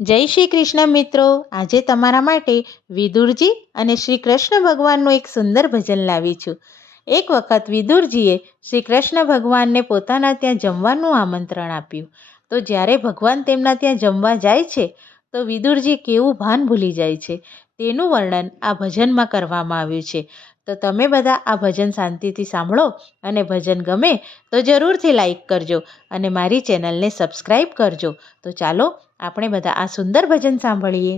જય શ્રી કૃષ્ણ મિત્રો, આજે તમારા માટે વિદુરજી અને શ્રી કૃષ્ણ ભગવાનનું એક સુંદર ભજન લાવી છું. એક વખત વિદુરજીએ શ્રી કૃષ્ણ ભગવાનને પોતાના ત્યાં જમવાનું આમંત્રણ આપ્યું. તો જ્યારે ભગવાન તેમના ત્યાં જમવા જાય છે તો વિદુરજી કેવું ભાન ભૂલી જાય છે તેનું વર્ણન આ ભજનમાં કરવામાં આવ્યું છે. તો તમે બધા આ ભજન શાંતિથી સાંભળો અને ભજન ગમે તો જરૂરથી લાઈક કરજો અને મારી ચેનલને સબસ્ક્રાઈબ કરજો. તો ચાલો આપણે બધા આ સુંદર ભજન સાંભળીએ.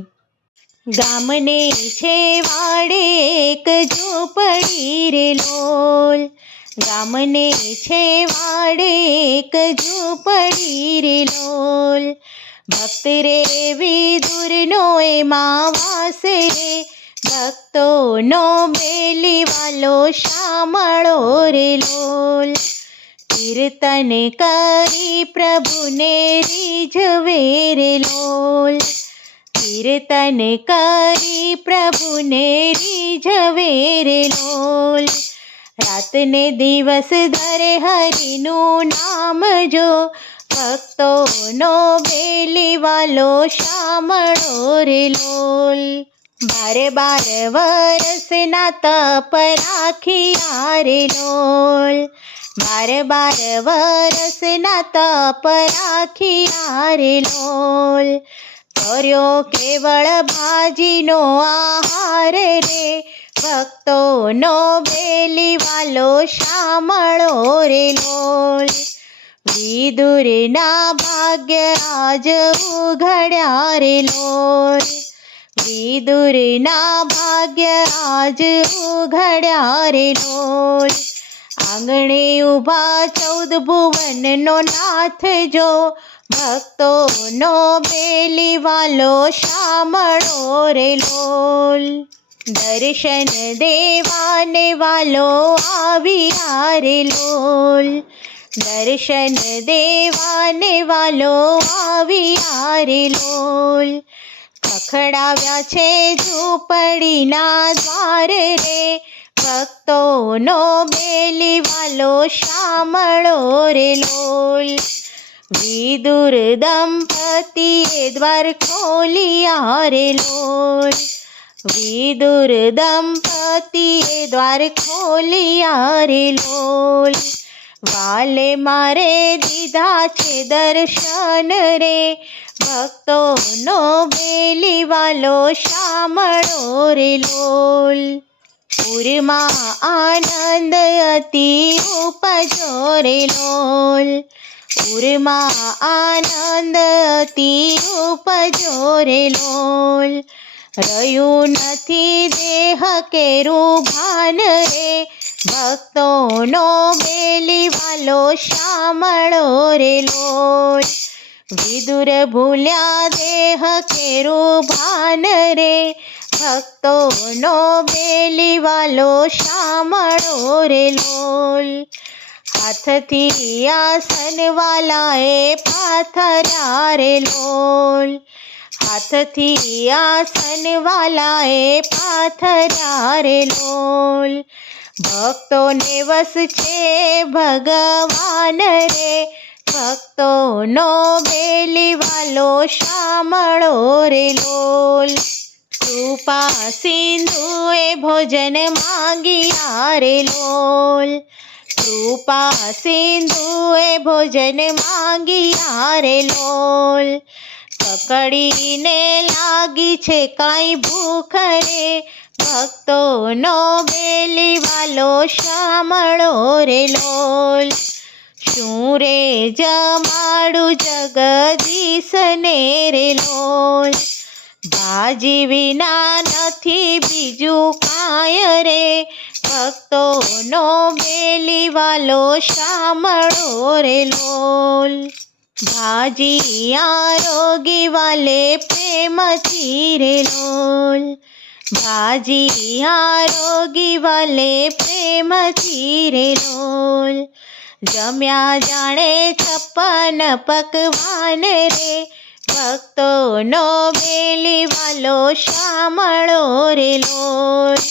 ગામને છે વાડે એક ઝૂંપડી રે લોલ, ગામને છે વાડે એક ઝૂંપડી રે લોલ, ભક્ત રે વિદુરનો એમાં વાસે રે, ભક્તોનો બેલીવાલો શામળો રે લોલ, કીર્તન કરી પ્રભુને રીઝવે રે લોલ, કીર્તન કરી પ્રભુને રીઝવે રે લોલ, રાતને દિવસ ધરે હરિનું નામ જો, ભક્તોનો બેલીવાલો શામળો રે લોલ, 12 વરસના તપ રાખ્યા રે લોલ, 12 વરસના તપ રાખ્યા રે લોલ, કર્યો કેવળ ભાજીનો આહાર રે, ભક્તોનો બેલીવાલો શામળો રે લોલ, વિદુરના ભાગ્ય આજ ઉઘડ્યા રે લોલ, વિદુરના ભાગ્ય આજ ઉઘડ્યા રે લોલ, આંગણે ઊભા 14 ભુવનનો નાથ જો, ભક્તોનો બેલીવાલો શામળો રે લોલ, દર્શન દેવાને વાલો આવ્યા રે લોલ, દર્શન દેવાને વાલો આવ્યા રે લોલ, ખખડાવ્યા છે ઝૂંપડીના દ્વાર રે, ભક્તોનો બેલીવાલો શામળો રે લોલ, વિદુર દંપતીએ દ્વાર ખોલ્યા રે લોલ, વિદુર દંપતીએ દ્વાર ખોલ્યા રે લોલ, વાલે મારે દીધા છે દર્શન રે, ભક્તોનો બેલીવાલો શામળો રે લોલ, પૂરમાં આનંદ અતિ ઉપજો રે લોલ, પૂરમાં આનંદ અતિ ઉપજો રે લોલ, રહ્યું નથી દેહ કેરું ભાન રે, ભક્તોનો બેલીવાલો શામળો રે લોલ, વિદુર ભૂલ્યા દેહ કેરું ભાન રે, ભક્તોનો બેલીવાલો શામળો રે લોલ, હાથથી આસન વાલાએ પાથર્યા રે લોલ, હાથથી આસન વાલાએ પાથર્યા રે લોલ, ભક્તોને વસ છે ભગવાન રે, ભક્તોનો બેલીવાલો શામળો રે લોલ, કૃપા સિંધુએ ભોજન માંગ્યા રે લોલ, કૃપા સિંધુએ ભોજન માંગ્યા રે લોલ, પકડીને લાગી છે કાંઈ ભૂખ રે, ભક્તોનો બેલીવાલો શામળો રે લોલ, શું રે જમાડું જગદીશને રે લોલ, ભાજી વિના નથી બીજું કાંઈ રે, ભક્તોનો બેલીવાલો શામળો રે લોલ, ભાજી આરોગી વાલે પ્રેમથી રે લોલ, ભાજી આરોગી વાલે પ્રેમથી રે લોલ, જમ્યા જાણે 56 પકવાન રે, ભક્તોનો બેલીવાલો શામળો રે લોલ,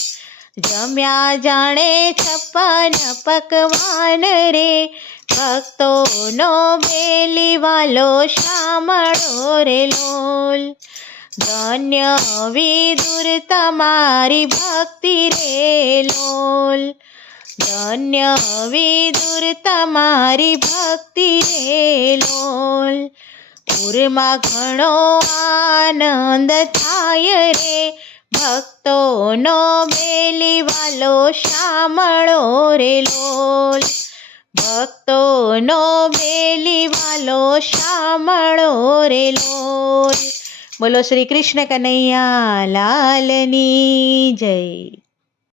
જમ્યા જાણે 56 પકવાન રે, ભક્તોનો બેલી વાલો શામળો રે લોલ. ધન્ય વિદુર તમારી ભક્તિ રે લોલ. ધન્ય વિદુર તમારી ભક્તિ રે લોલ. પૂરમાં ઘણો આનંદ થાય રે, ભક્તોનો બેલી વાલો શામળો રે લોલ. ભક્તોનો બેલી વાલો શામળો રે લોલ. બોલો શ્રી કૃષ્ણ કનૈયા લાલની જય.